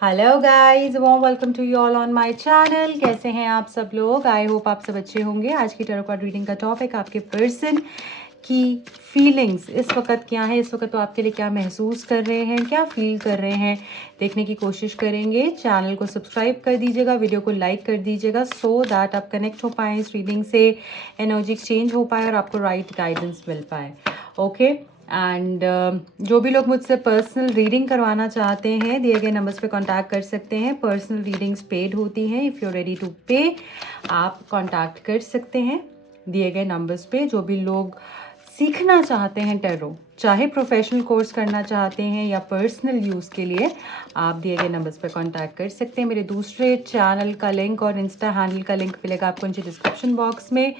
Hello guys, warm welcome to you all on my channel. कैसे हैं आप सब लोग? आई होप आप सब अच्छे होंगे। आज की टैरो कार्ड रीडिंग का टॉपिक आपके पर्सन की फीलिंग्स इस वक्त क्या है, इस वक्त तो आपके लिए क्या महसूस कर रहे हैं, क्या फील कर रहे हैं, देखने की कोशिश करेंगे। चैनल को सब्सक्राइब कर दीजिएगा, वीडियो को लाइक कर दीजिएगा सो दैट आप कनेक्ट हो पाएँ इस रीडिंग से, एनर्जी एक्सचेंज हो पाए और आपको राइट गाइडेंस मिल पाए। ओके एंड जो भी लोग मुझसे पर्सनल रीडिंग करवाना चाहते हैं, दिए गए नंबर्स पे कांटेक्ट कर सकते हैं। पर्सनल रीडिंग्स पेड होती हैं। इफ़ यू रेडी टू पे आप कांटेक्ट कर सकते हैं दिए गए नंबर्स पे। जो भी लोग सीखना चाहते हैं टैरो, चाहे प्रोफेशनल कोर्स करना चाहते हैं या पर्सनल यूज़ के लिए, आप दिए गए नंबर्स पर कांटेक्ट कर सकते हैं। मेरे दूसरे चैनल का लिंक और इंस्टा हैंडल का लिंक मिलेगा आपको नीचे डिस्क्रिप्शन बॉक्स में।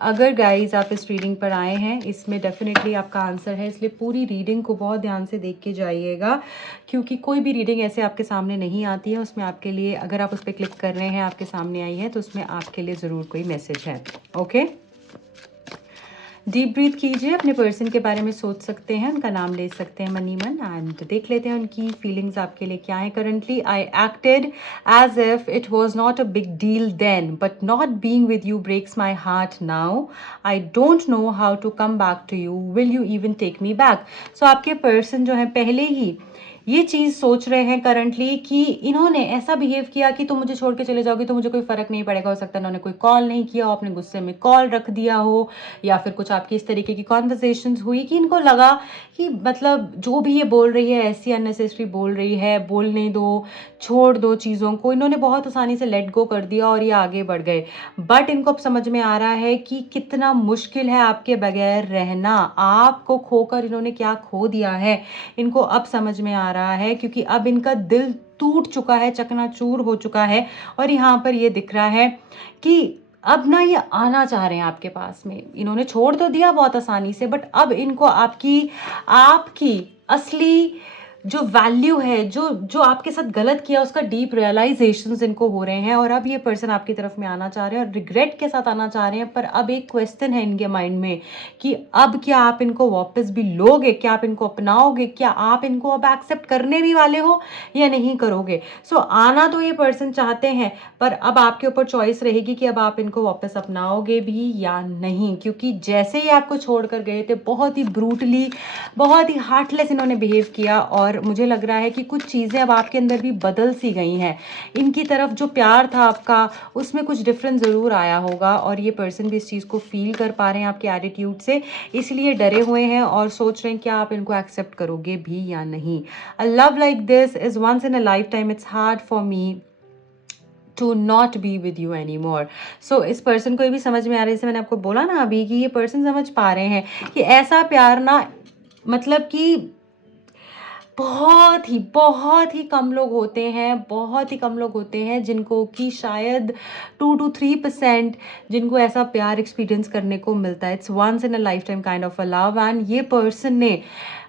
अगर गाइज आप इस रीडिंग पर आए हैं, इसमें डेफिनेटली आपका आंसर है, इसलिए पूरी रीडिंग को बहुत ध्यान से देख के जाइएगा, क्योंकि कोई भी रीडिंग ऐसे आपके सामने नहीं आती है। उसमें आपके लिए, अगर आप उस पर क्लिक कर रहे हैं, आपके सामने आई है, तो उसमें आपके लिए ज़रूर कोई मैसेज है। ओके, डीप ब्रीथ कीजिए, अपने पर्सन के बारे में सोच सकते हैं, उनका नाम ले सकते हैं मनी मन, एंड देख लेते हैं उनकी फीलिंग्स आपके लिए क्या है currently. I acted as if it was not a big deal then, but not being with you breaks my heart now. I don't know how to come back to you, will you even take me back. So आपके person जो है पहले ही ये चीज़ सोच रहे हैं currently कि इन्होंने ऐसा बिहेव किया कि तुम मुझे छोड़ के चले जाओगे तो मुझे कोई फ़र्क नहीं पड़ेगा। हो सकता है इन्होंने कोई कॉल नहीं किया हो, अपने गुस्से में कॉल रख दिया हो, या फिर कुछ आपकी इस तरीके की कॉन्वर्सेशंस हुई कि इनको लगा कि मतलब जो भी ये बोल रही है ऐसी अननेसेसरी बोल रही है, बोलने दो, छोड़ दो चीज़ों को। इन्होंने बहुत आसानी से लेट गो कर दिया और ये आगे बढ़ गए। बट इनको अब समझ में आ रहा है कि कितना मुश्किल है आपके बगैर रहना। आपको खोकर इन्होंने क्या खो दिया है, इनको अब समझ में आ रहा है, क्योंकि अब इनका दिल टूट चुका है, चकनाचूर हो चुका है। और यहाँ पर ये दिख रहा है कि अब ना ये आना चाह रहे हैं आपके पास में। इन्होंने छोड़ तो दिया बहुत आसानी से, बट अब इनको आपकी आपकी असली जो वैल्यू है, जो जो आपके साथ गलत किया, उसका डीप रियलाइजेशंस इनको हो रहे हैं। और अब ये पर्सन आपकी तरफ में आना चाह रहे हैं और रिग्रेट के साथ आना चाह रहे हैं। पर अब एक क्वेश्चन है इनके माइंड में कि अब क्या आप इनको वापस भी लोगे, क्या आप इनको अपनाओगे, क्या आप इनको अब एक्सेप्ट करने भी वाले हो या नहीं करोगे। सो आना तो ये पर्सन चाहते हैं, पर अब आपके ऊपर चॉइस रहेगी कि अब आप इनको वापस अपनाओगे भी या नहीं। क्योंकि जैसे ही आपको छोड़कर गए थे, बहुत ही ब्रूटली, बहुत ही हार्टलेस इन्होंने बिहेव किया। और मुझे लग रहा है कि कुछ चीज़ें अब आपके अंदर भी बदल सी गई हैं। इनकी तरफ जो प्यार था आपका, उसमें कुछ डिफरेंस ज़रूर आया होगा, और ये पर्सन भी इस चीज़ को फील कर पा रहे हैं आपके एटीट्यूड से, इसलिए डरे हुए हैं और सोच रहे हैं क्या आप इनको एक्सेप्ट करोगे भी या नहीं। A love like this is once in a lifetime, it's hard for me to not be with you anymore. So इस पर्सन को ये भी समझ में आ रहा है, जैसे मैंने आपको बोला ना अभी, कि ये पर्सन समझ पा रहे हैं कि ऐसा प्यार ना, मतलब कि बहुत ही कम लोग होते हैं, बहुत ही कम लोग होते हैं जिनको कि शायद 2 to 3% जिनको ऐसा प्यार एक्सपीरियंस करने को मिलता है। It's once in a lifetime kind of a love, and ये पर्सन ने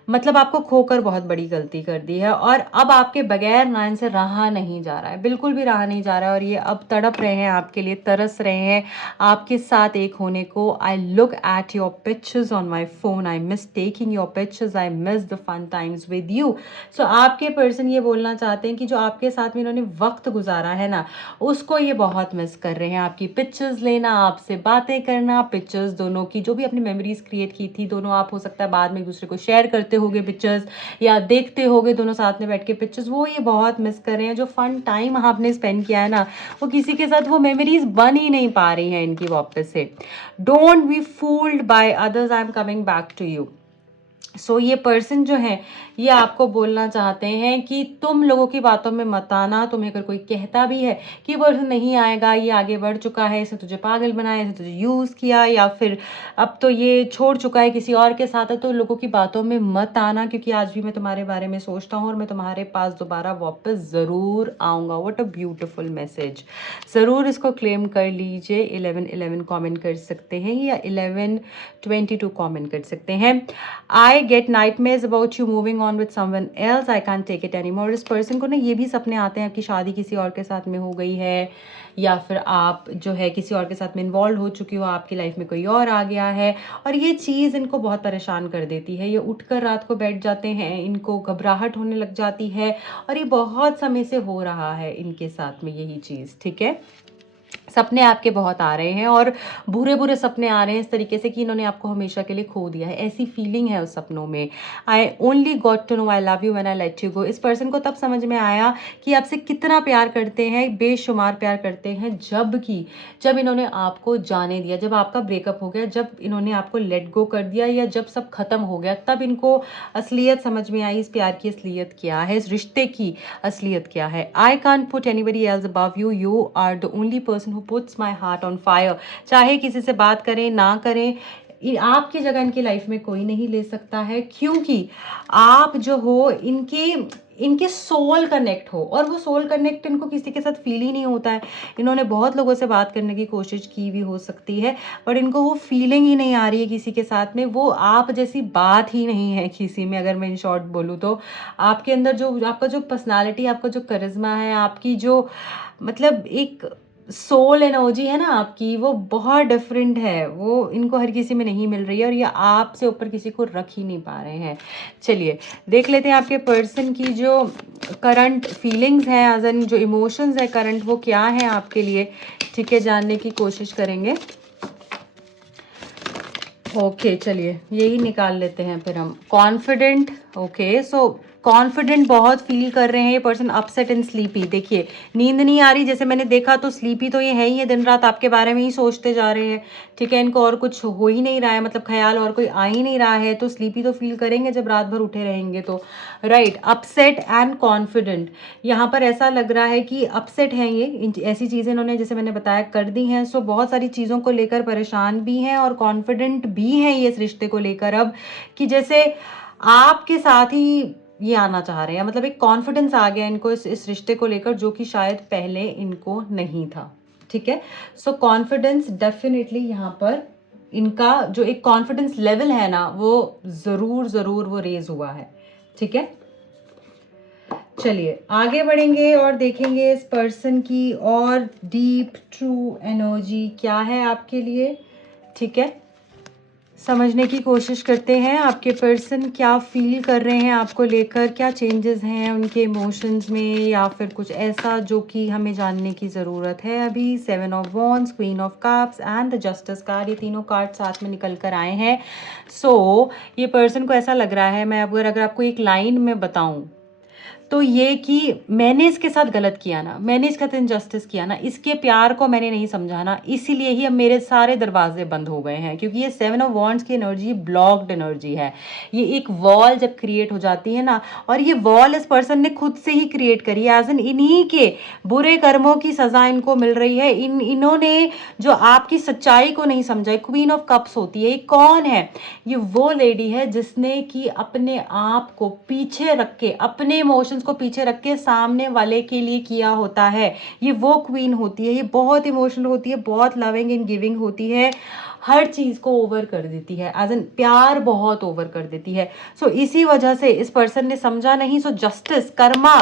मतलब आपको खोकर बहुत बड़ी गलती कर दी है। और अब आपके बगैर ना इनसे रहा नहीं जा रहा है, बिल्कुल भी रहा नहीं जा रहा है। और ये अब तड़प रहे हैं आपके लिए, तरस रहे हैं आपके साथ एक होने को। I look at your pictures on my phone, I miss taking your pictures, I miss the fun times with you. So आपके पर्सन ये बोलना चाहते हैं कि जो आपके साथ में इन्होंने वक्त गुजारा है ना, उसको ये बहुत मिस कर रहे हैं। आपकी पिक्चर्स लेना, आपसे बातें करना, पिक्चर्स दोनों की जो भी अपनी मेमोरीज क्रिएट की थी, दोनों आप हो सकता है बाद में एक दूसरे को शेयर करते होगे पिक्चर्स, या देखते होगे दोनों साथ में बैठ के पिक्चर्स, वो ये बहुत मिस कर रहे हैं। जो फन टाइम आपने स्पेंड किया है ना, वो किसी के साथ वो मेमोरीज बन ही नहीं पा रही हैं इनकी वापस से। Don't be fooled by others, I am coming back to you. So ये पर्सन जो है, ये आपको बोलना चाहते हैं कि तुम लोगों की बातों में मत आना। तुम्हें अगर कोई कहता भी है कि पर्सन नहीं आएगा, ये आगे बढ़ चुका है, इसने तुझे पागल बनाया, इसने तुझे यूज़ किया, या फिर अब तो ये छोड़ चुका है, किसी और के साथ है, तो लोगों की बातों में मत आना, क्योंकि आज भी मैं तुम्हारे बारे में सोचता हूँ और मैं तुम्हारे पास दोबारा वापस ज़रूर आऊँगा। What a beautiful message. ज़रूर इसको क्लेम कर लीजिए। 1111 कॉमेंट कर सकते हैं या 1122 कॉमेंट कर सकते हैं। I get nightmares about you moving on with someone else, I can't take it anymore. इस पर्सन को ना ये भी सपने आते हैं आपकी शादी किसी और के साथ में हो गई है, या फिर आप जो है किसी और के साथ में इन्वॉल्व हो चुकी हो, आपकी लाइफ में कोई और आ गया है, और ये चीज़ इनको बहुत परेशान कर देती है। ये उठकर रात को बैठ जाते हैं, इनको घबराहट होने लग जाती है, और ये बहुत समय से हो रहा है इनके साथ में यही चीज़, ठीक है। सपने आपके बहुत आ रहे हैं और बुरे बुरे सपने आ रहे हैं इस तरीके से कि इन्होंने आपको हमेशा के लिए खो दिया है, ऐसी फीलिंग है उस सपनों में। I only got to know I love you when I let you go. इस पर्सन को तब समझ में आया कि आपसे कितना प्यार करते हैं, बेशुमार प्यार करते हैं, जब इन्होंने आपको जाने दिया, जब आपका ब्रेकअप हो गया, जब इन्होंने आपको लेट गो कर दिया, या जब सब खत्म हो गया, तब इनको असलियत समझ में आई, इस प्यार की असलियत क्या है, इस रिश्ते की असलियत क्या है। I can't put anybody else above you, you are the only person who puts my heart on fire. चाहे किसी से बात करें ना करें, आपकी जगह इनकी लाइफ में कोई नहीं ले सकता है, क्योंकि आप जो हो इनके सोल कनेक्ट हो, और वो सोल कनेक्ट इनको किसी के साथ फील ही नहीं होता है। इन्होंने बहुत लोगों से बात करने की कोशिश की भी हो सकती है, बट इनको वो फीलिंग ही नहीं आ रही है किसी के साथ में, वो आप जैसी बात ही नहीं है किसी में। अगर मैं इन शॉर्ट बोलूँ तो आपके अंदर जो आपका जो पर्सनालिटी, आपका जो करिश्मा है, आपकी जो मतलब एक सोल एनर्जी है ना आपकी, वो बहुत डिफरेंट है, वो इनको हर किसी में नहीं मिल रही है, और ये आपसे ऊपर किसी को रख ही नहीं पा रहे हैं। चलिए देख लेते हैं आपके पर्सन की जो करंट फीलिंग्स हैं, एज एन जो इमोशंस है करंट, वो क्या है आपके लिए, ठीक है, जानने की कोशिश करेंगे। ओके चलिए यही निकाल लेते हैं फिर हम। कॉन्फिडेंट, ओके, सो कॉन्फिडेंट बहुत फील कर रहे हैं ये पर्सन, अपसेट एंड स्लीपी। देखिए नींद नहीं आ रही, जैसे मैंने देखा, तो स्लीपी तो ये है ही है, दिन रात आपके बारे में ही सोचते जा रहे हैं, ठीक है, इनको और कुछ हो ही नहीं रहा है, मतलब ख्याल और कोई आ ही नहीं रहा है, तो स्लीपी तो फील करेंगे जब रात भर उठे रहेंगे तो, राइट। अपसेट एंड कॉन्फिडेंट, यहाँ पर ऐसा लग रहा है कि अपसेट हैं ये, ऐसी चीज़ें इन्होंने जैसे मैंने बताया कर दी हैं, सो बहुत सारी चीज़ों को लेकर परेशान भी हैं, और कॉन्फिडेंट भी हैं ये इस रिश्ते को लेकर अब, कि जैसे आपके साथ ही ये आना चाह रहे हैं, मतलब एक कॉन्फिडेंस आ गया इनको इस रिश्ते को लेकर, जो कि शायद पहले इनको नहीं था, ठीक है। सो कॉन्फिडेंस डेफिनेटली यहाँ पर इनका जो एक कॉन्फिडेंस लेवल है ना, वो ज़रूर वो रेज हुआ है, ठीक है। चलिए आगे बढ़ेंगे और देखेंगे इस पर्सन की और डीप ट्रू एनर्जी क्या है आपके लिए, ठीक है। समझने की कोशिश करते हैं आपके पर्सन क्या फील कर रहे हैं आपको लेकर, क्या चेंजेस हैं उनके इमोशंस में, या फिर कुछ ऐसा जो कि हमें जानने की ज़रूरत है अभी। 7 of wands, queen of cups and the justice card, ये तीनों कार्ड साथ में निकल कर आए हैं। सो ये पर्सन को ऐसा लग रहा है, मैं अगर आपको एक लाइन में बताऊं तो ये कि मैंने इसके साथ गलत किया ना, मैंने इसके साथ इनजस्टिस किया ना, इसके प्यार को मैंने नहीं समझा ना, इसीलिए ही अब मेरे सारे दरवाजे बंद हो गए हैं। क्योंकि ये 7 ऑफ वॉन्ड्स की एनर्जी ब्लॉक्ड एनर्जी है, ये एक वॉल जब क्रिएट हो जाती है ना, और ये वॉल इस पर्सन ने खुद से ही क्रिएट करी है, एज एन इन्हीं के बुरे कर्मों की सजा इनको मिल रही है। इन्होंने जो आपकी सच्चाई को नहीं समझा। क्वीन ऑफ कप्स होती है, ये कौन है, ये वो लेडी है जिसने कि अपने आप को पीछे रख के, अपने इमोशंस को पीछे रख के सामने वाले के लिए किया होता है। ये वो क्वीन होती है, ये बहुत इमोशनल होती है, बहुत लविंग एंड गिविंग होती है, हर चीज को ओवर कर देती है, एज एन प्यार बहुत ओवर कर देती है। सो इसी वजह से इस पर्सन ने समझा नहीं, सो जस्टिस कर्मा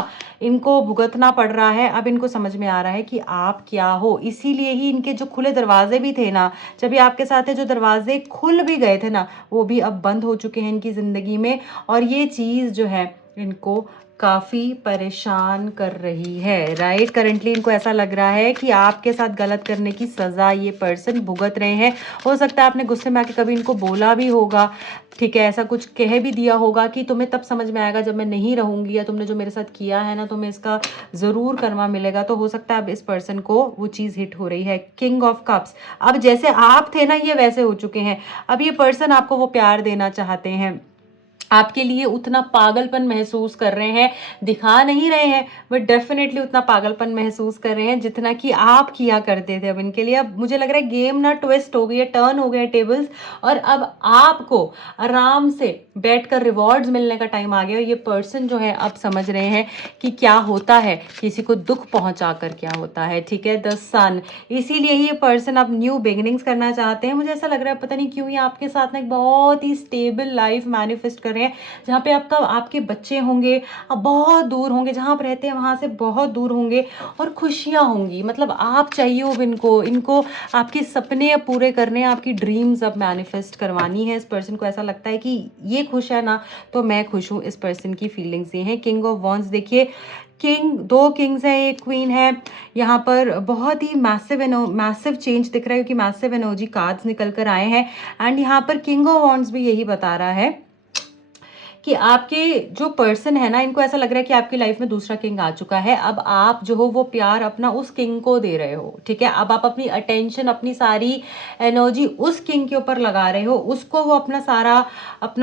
इनको भुगतना पड़ रहा है। अब इनको समझ में आ रहा है कि आप क्या हो, इसीलिए ही इनके जो खुले दरवाजे भी थे ना, जब ये आपके साथ है, जो दरवाजे खुल भी गए थे ना, वो भी अब बंद हो चुके हैं इनकी जिंदगी में, और ये चीज जो है इनको काफ़ी परेशान कर रही है, राइट। करंटली इनको ऐसा लग रहा है कि आपके साथ गलत करने की सज़ा ये पर्सन भुगत रहे हैं। हो सकता है आपने गुस्से में आके कभी इनको बोला भी होगा, ठीक है, ऐसा कुछ कह भी दिया होगा कि तुम्हें तब समझ में आएगा जब मैं नहीं रहूंगी, या तुमने जो मेरे साथ किया है ना, तुम्हें इसका ज़रूर कर्मा मिलेगा। तो हो सकता है अब इस पर्सन को वो चीज़ हिट हो रही है। किंग ऑफ कप्स, अब जैसे आप थे ना, ये वैसे हो चुके हैं। अब ये पर्सन आपको वो प्यार देना चाहते हैं, आपके लिए उतना पागलपन महसूस कर रहे हैं, दिखा नहीं रहे हैं बट डेफिनेटली उतना पागलपन महसूस कर रहे हैं जितना कि आप किया करते थे। अब इनके लिए अब मुझे लग रहा है गेम ना ट्विस्ट हो गई है, टर्न हो गए टेबल्स, और अब आपको आराम से बैठकर रिवॉर्ड्स मिलने का टाइम आ गया। ये पर्सन जो है अब समझ रहे हैं कि क्या होता है किसी को दुख पहुंचा कर क्या होता है। ठीक है, द सन, इसीलिए ही ये पर्सन अब न्यू बिगिनिंग्स करना चाहते हैं। मुझे ऐसा लग रहा है पता नहीं क्यों ये आपके साथ ना एक बहुत ही स्टेबल लाइफ मैनिफेस्ट कर रहे हैं, जहाँ पे आपके बच्चे होंगे, अब बहुत दूर होंगे, जहाँ आप रहते हैं वहाँ से बहुत दूर होंगे, और खुशियाँ होंगी। मतलब आप चाहिए हो इनको आपके सपने अब पूरे करने, आपकी ड्रीम्स अब मैनिफेस्ट करवानी है। इस पर्सन को ऐसा लगता है कि ये खुश है ना तो मैं खुश हूँ। इस पर्सन की फीलिंग्स ये हैं। किंग ऑफ वॉन्ड्स, देखिए किंग, 2 किंग्स हैं, एक क्वीन है। यहाँ पर बहुत ही मैसिव चेंज दिख रहा है क्योंकि मैसिव एनर्जी कार्ड्स निकल कर आए हैं। एंड यहाँ पर किंग ऑफ वॉन्ड्स भी यही बता रहा है कि आपके जो पर्सन है ना, इनको ऐसा लग रहा है कि आपकी लाइफ में दूसरा किंग आ चुका है। अब आप जो हो वो प्यार अपना उस किंग को दे रहे हो। ठीक है, अब आप अपनी अटेंशन, अपनी सारी एनर्जी उस किंग के ऊपर लगा रहे हो, उसको वो अपना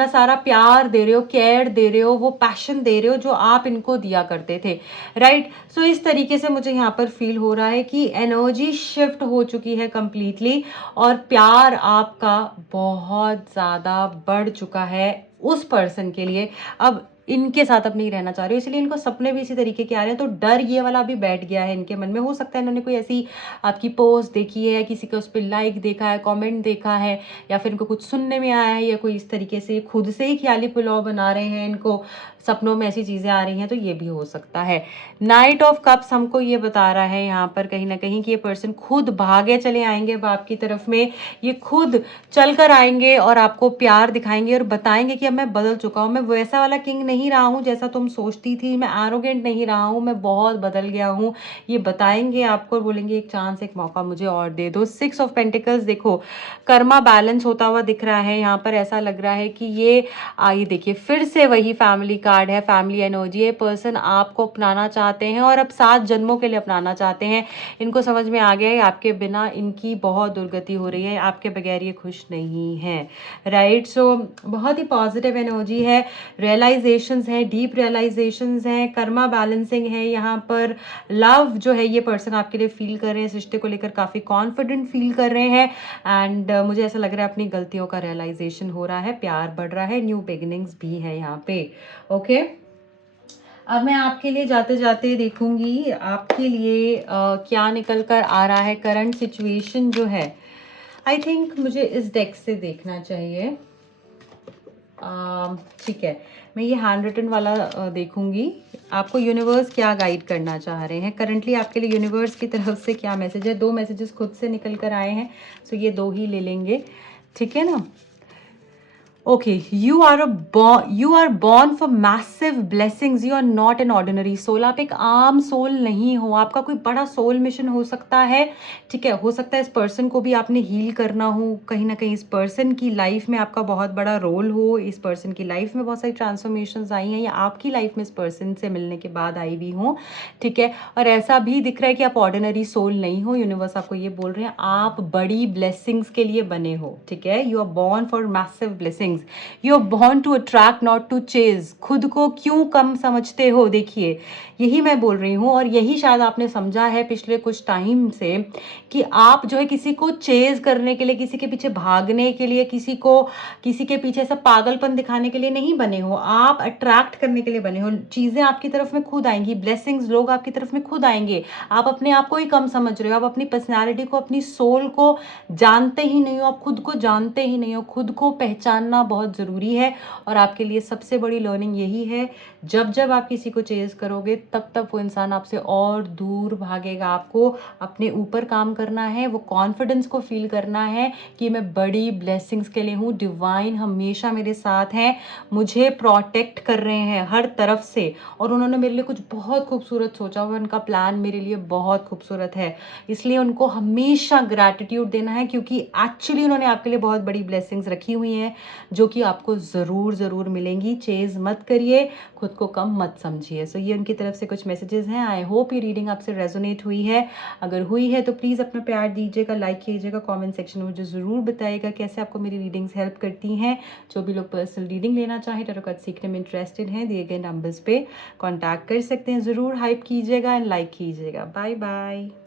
सारा प्यार दे रहे हो, केयर दे रहे हो, वो पैशन दे रहे हो जो आप इनको दिया करते थे। राइट, सो इस तरीके से मुझे यहाँ पर फील हो रहा है कि एनर्जी शिफ्ट हो चुकी है कंप्लीटली, और प्यार आपका बहुत ज़्यादा बढ़ चुका है उस पर्सन के लिए। अब इनके साथ अब नहीं रहना चाह रहे हो, इसलिए इनको सपने भी इसी तरीके के आ रहे हैं। तो डर ये वाला भी बैठ गया है इनके मन में। हो सकता है इन्होंने कोई ऐसी आपकी पोस्ट देखी है, किसी का उस पर लाइक देखा है, कमेंट देखा है, या फिर इनको कुछ सुनने में आया है, या कोई इस तरीके से खुद से ही ख्याली पुलाव बना रहे हैं, इनको सपनों में ऐसी चीज़ें आ रही हैं, तो ये भी हो सकता है। नाइट ऑफ कप्स हमको ये बता रहा है यहाँ पर कहीं ना कहीं कि ये पर्सन खुद भागे चले आएंगे अब आपकी तरफ में। ये खुद चल कर आएंगे और आपको प्यार दिखाएंगे और बताएंगे कि अब मैं बदल चुका हूँ, मैं वैसा वाला किंग नहीं रहा हूँ जैसा तुम सोचती थी, मैं एरोगेंट नहीं रहा हूँ, मैं बहुत बदल गया हूँ। ये बताएंगे आपको, बोलेंगे एक चांस, एक मौका मुझे और दे दो। 6 ऑफ पेंटिकल्स, देखो कर्मा बैलेंस होता हुआ दिख रहा है यहाँ पर। ऐसा लग रहा है कि ये आई, देखिए फिर से वही फैमिली कार्ड है, फैमिली एनर्जी है। पर्सन आपको अपनाना चाहते हैं और अब 7 जन्मों के लिए अपनाना चाहते हैं। इनको समझ में आ गया है आपके बिना इनकी बहुत दुर्गति हो रही है, आपके बगैर ये खुश नहीं है। राइट, सो बहुत ही पॉजिटिव एनर्जी है, रियलाइजेशंस हैं, डीप रियलाइजेशंस हैं, कर्मा बैलेंसिंग है यहाँ पर। लव जो है ये पर्सन आपके लिए फील कर रहे हैं, इस रिश्ते को लेकर काफ़ी कॉन्फिडेंट फील कर रहे हैं। एंड मुझे ऐसा लग रहा है अपनी गलतियों का रियलाइजेशन हो रहा है, प्यार बढ़ रहा है, न्यू बिगिनिंग्स भी है यहाँ पे। ओके, अब मैं आपके लिए जाते जाते देखूंगी आपके लिए क्या निकल कर आ रहा है। करंट सिचुएशन जो है, आई थिंक मुझे इस डेक से देखना चाहिए। ठीक है, मैं ये हैंड रिटन वाला देखूंगी। आपको यूनिवर्स क्या गाइड करना चाह रहे हैं करंटली, आपके लिए यूनिवर्स की तरफ से क्या मैसेज है। 2 मैसेजेस खुद से निकल कर आए हैं, सो ये 2 ही ले लेंगे, ठीक है ना। Okay, you are born for massive blessings. You are not an ordinary soul. आप एक आम सोल नहीं हो, आपका कोई बड़ा सोल मिशन हो सकता है। ठीक है, हो सकता है इस पर्सन को भी आपने हील करना हो, कहीं ना कहीं इस पर्सन की लाइफ में आपका बहुत बड़ा रोल हो, इस पर्सन की लाइफ में बहुत सारी ट्रांसफॉर्मेशंस आई हैं, या आपकी लाइफ में इस पर्सन से मिलने के बाद आई भी हो। ठीक है, और ऐसा भी दिख रहा है कि आप ऑर्डिनरी सोल नहीं हो। यूनिवर्स आपको ये बोल रहे हैं आप बड़ी ब्लेसिंग्स के लिए बने हो। ठीक है, you are born for massive blessings. You are born to attract not to chase. खुद को क्यों कम समझते हो, देखिए यही मैं बोल रही हूँ, और यही शायद आपने समझा है पिछले कुछ टाइम से कि आप जो है किसी को चेज करने के लिए, किसी के पीछे भागने के लिए, किसी के पीछे ऐसा पागलपन दिखाने के लिए नहीं बने हो। आप अट्रैक्ट करने के लिए बने हो। चीजें आपकी तरफ में खुद आएंगी, ब्लेसिंग्स लोग आपकी तरफ में खुद आएंगे। आप अपने आप को ही कम समझ रहे हो, आप अपनी पर्सनैलिटी को, अपनी सोल को जानते ही नहीं हो, आप खुद को जानते ही नहीं हो। खुद को पहचानना बहुत ज़रूरी है, और आपके लिए सबसे बड़ी लर्निंग यही है, जब जब आप किसी को चेज करोगे तब तब वो इंसान आपसे और दूर भागेगा। आपको अपने ऊपर काम करना है, वो कॉन्फिडेंस को फील करना है कि मैं बड़ी ब्लेसिंग्स के लिए हूँ, डिवाइन हमेशा मेरे साथ हैं, मुझे प्रोटेक्ट कर रहे हैं हर तरफ से, और उन्होंने मेरे लिए कुछ बहुत खूबसूरत सोचा हुआ, उनका प्लान मेरे लिए बहुत खूबसूरत है। इसलिए उनको हमेशा ग्रैटिट्यूड देना है, क्योंकि एक्चुअली उन्होंने आपके लिए बहुत बड़ी ब्लेसिंग्स रखी हुई हैं। जो कि आपको ज़रूर मिलेंगी। चेज़ मत करिए, खुद को कम मत समझिए। सो ये उनकी तरफ से कुछ मैसेजेस हैं। आई होप ये रीडिंग आपसे रेजोनेट हुई है। अगर हुई है तो प्लीज़ अपना प्यार दीजिएगा, लाइक कीजिएगा, कमेंट सेक्शन में मुझे ज़रूर बताइएगा कैसे आपको मेरी रीडिंग्स हेल्प करती हैं। जो भी लोग पर्सनल रीडिंग लेना चाहें, टैरो कार्ड सीखने में इंटरेस्टेड हैं, दिए गए नंबर्स पे कांटेक्ट कर सकते हैं। ज़रूर हाइप कीजिएगा एंड लाइक कीजिएगा। Bye bye.